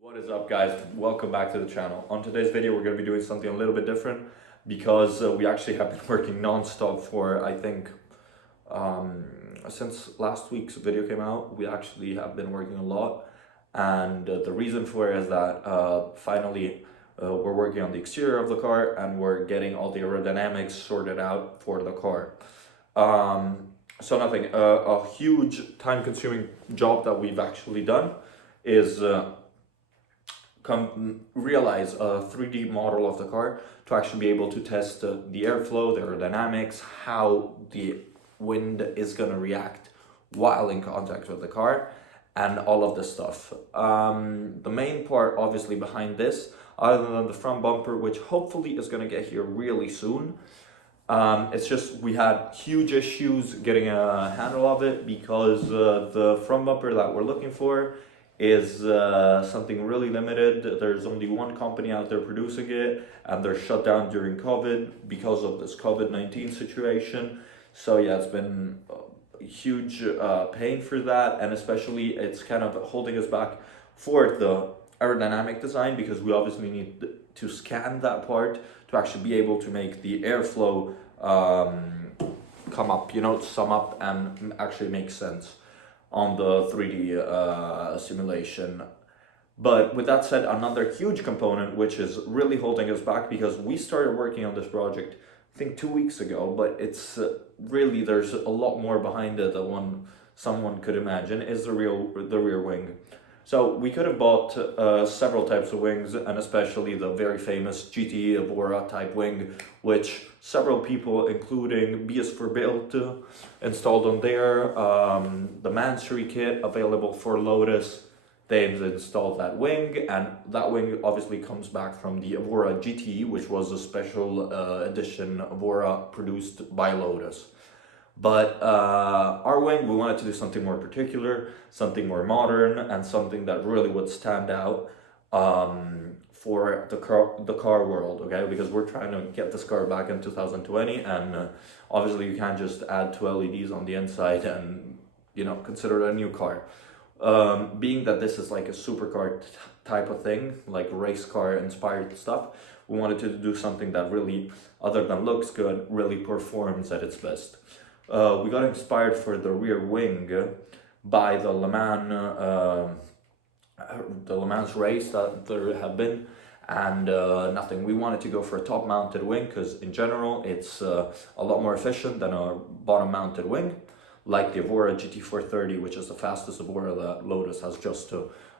What is up, guys? Welcome back to the channel. On today's video we're going to be doing something a little bit different because we actually have been working non-stop for I think since last week's video came out. We actually have been working a lot, and the reason for it is that finally we're working on the exterior of the car and we're getting all the aerodynamics sorted out for the car. So nothing, a huge time-consuming job that we've actually done is realize a 3D model of the car to actually be able to test the airflow, the aerodynamics, how the wind is going to react while in contact with the car, and all of this stuff. The main part obviously behind this, other than the front bumper, which hopefully is going to get here really soon, it's just we had huge issues getting a handle of it because the front bumper that we're looking for is something really limited. There's only one company out there producing it, and they're shut down during COVID because of this COVID-19 situation. So yeah, it's been a huge pain for that, and especially it's kind of holding us back for the aerodynamic design, because we obviously need to scan that part to actually be able to make the airflow come up, sum up and actually make sense on the 3D simulation. But with that said, another huge component which is really holding us back, because we started working on this project I think 2 weeks ago, but it's really, there's a lot more behind it than someone could imagine, is the rear wing. So we could have bought several types of wings, and especially the very famous GT Evora type wing, which several people, including BS4 Built, installed on there. The Mansory kit available for Lotus, they've installed that wing, and that wing obviously comes back from the Evora GT, which was a special edition Evora produced by Lotus. But our wing, we wanted to do something more particular, something more modern, and something that really would stand out for the car world, okay? Because we're trying to get this car back in 2020, and obviously you can't just add 2 LEDs on the inside and, consider it a new car. Being that this is like a supercar type of thing, like race car inspired stuff, we wanted to do something that really, other than looks good, really performs at its best. We got inspired for the rear wing by the Le Mans race that there have been, and nothing. We wanted to go for a top-mounted wing because in general it's a lot more efficient than a bottom-mounted wing, like the Evora GT430, which is the fastest Evora that Lotus has just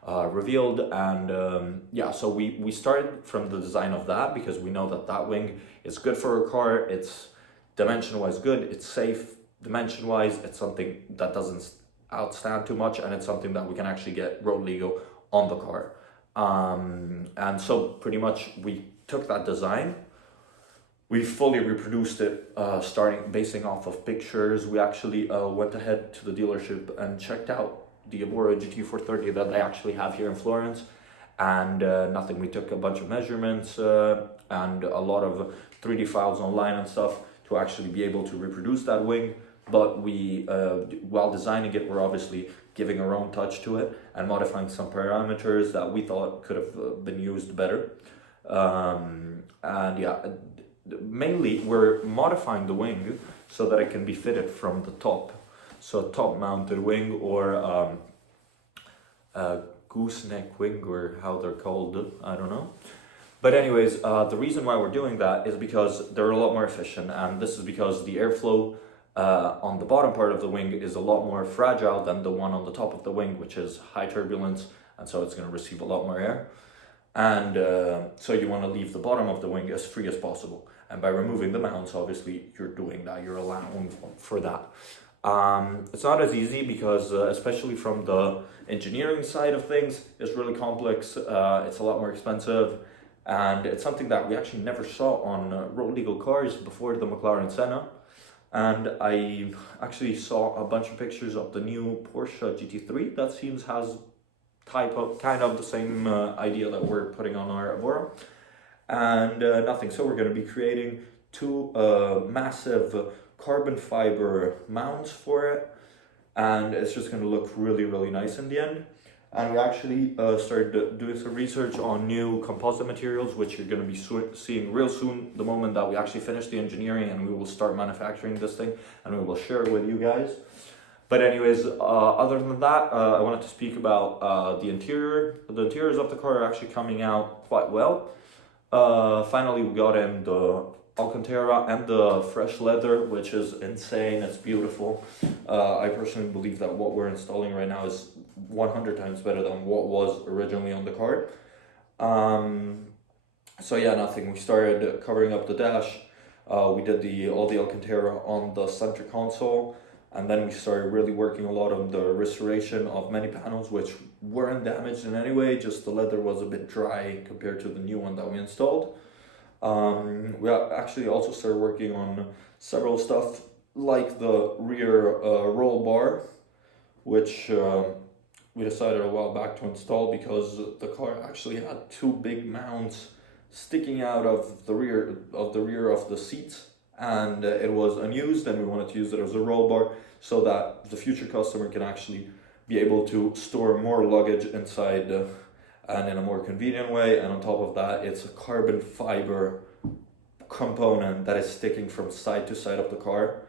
revealed. And yeah, so we started from the design of that because we know that wing is good for a car. It's dimension-wise good, it's safe. Dimension-wise, it's something that doesn't outstand too much, and it's something that we can actually get road legal on the car. And so pretty much we took that design, we fully reproduced it, basing off of pictures. We actually went ahead to the dealership and checked out the Evora GT430 that they actually have here in Florence, and nothing. We took a bunch of measurements and a lot of 3D files online and stuff to actually be able to reproduce that wing. But we, while designing it, we're obviously giving our own touch to it and modifying some parameters that we thought could have been used better. And yeah, mainly we're modifying the wing so that it can be fitted from the top. So top-mounted wing, or gooseneck wing, or how they're called, I don't know. But anyways, the reason why we're doing that is because they're a lot more efficient, and this is because the airflow on the bottom part of the wing is a lot more fragile than the one on the top of the wing, which is high turbulence, and so it's going to receive a lot more air. And so you want to leave the bottom of the wing as free as possible. And by removing the mounts, obviously you're doing that, you're allowing for that. It's not as easy because, especially from the engineering side of things, it's really complex, it's a lot more expensive. And it's something that we actually never saw on road legal cars before the McLaren Senna. And I actually saw a bunch of pictures of the new Porsche GT3 that seems has kind of the same idea that we're putting on our Evora. And nothing. So we're going to be creating 2 massive carbon fiber mounts for it, and it's just going to look really, really nice in the end. and we actually started doing some research on new composite materials, which you're going to be seeing real soon, the moment that we actually finish the engineering and we will start manufacturing this thing, and we will share it with you guys. But anyways, other than that, I wanted to speak about the interior. The interiors of the car are actually coming out quite well. Finally, we got in the Alcantara and the fresh leather, which is insane. It's beautiful. I personally believe that what we're installing right now is 100 times better than what was originally on the car. So yeah, nothing. We started covering up the dash. We did all the Alcantara on the center console, and then we started really working a lot on the restoration of many panels which weren't damaged in any way, just the leather was a bit dry compared to the new one that we installed. We actually also started working on several stuff like the rear roll bar, which we decided a while back to install because the car actually had two big mounts sticking out of the rear of the seats, and it was unused, and we wanted to use it as a roll bar so that the future customer can actually be able to store more luggage inside and in a more convenient way. And on top of that, it's a carbon fiber component that is sticking from side to side of the car,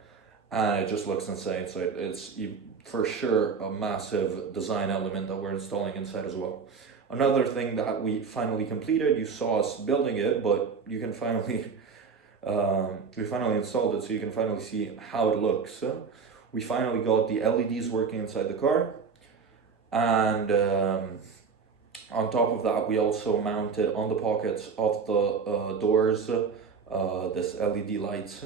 and it just looks insane. So it's for sure a massive design element that we're installing inside as well. Another thing that we finally completed, you saw us building it, but you can finally we finally installed it, so you can finally see how it looks. We finally got the LEDs working inside the car, and on top of that, we also mounted on the pockets of the doors this LED lights.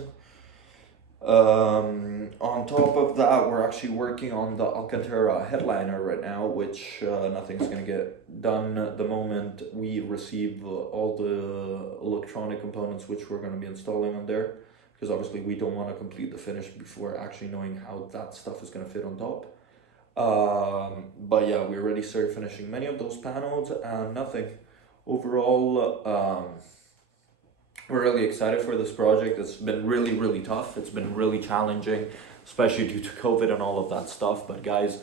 On top of that, we're actually working on the Alcantara headliner right now, which nothing's gonna get done the moment we receive all the electronic components which we're gonna be installing on there, because obviously we don't want to complete the finish before actually knowing how that stuff is gonna fit on top. But yeah, we already started finishing many of those panels, and nothing. Overall, we're really excited for this project. It's been really tough. It's been really challenging, especially due to COVID and all of that stuff. But guys,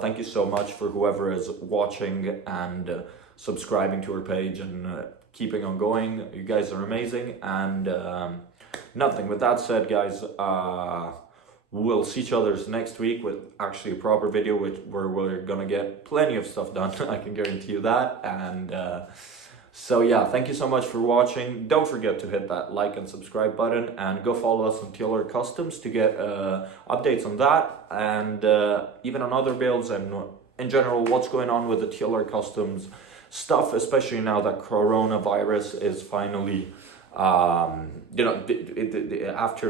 thank you so much for whoever is watching and subscribing to our page and keeping on going. You guys are amazing. And nothing. With that said, guys, we'll see each other next week with actually a proper video where we're gonna get plenty of stuff done. I can guarantee you that. And so yeah, thank you so much for watching. Don't forget to hit that like and subscribe button, and go follow us on TLR Customs to get updates on that, and even on other builds, and in general what's going on with the TLR Customs stuff, especially now that coronavirus is finally after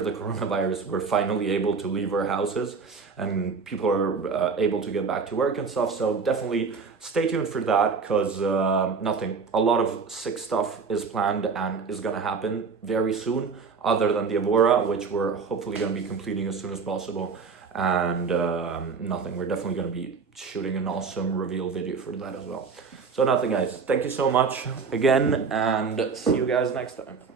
the coronavirus, we're finally able to leave our houses and people are able to get back to work and stuff. So definitely stay tuned for that, because a lot of sick stuff is planned and is going to happen very soon, other than the Evora, which we're hopefully going to be completing as soon as possible. And we're definitely going to be shooting an awesome reveal video for that as well. So nothing, guys, thank you so much again, and see you guys next time.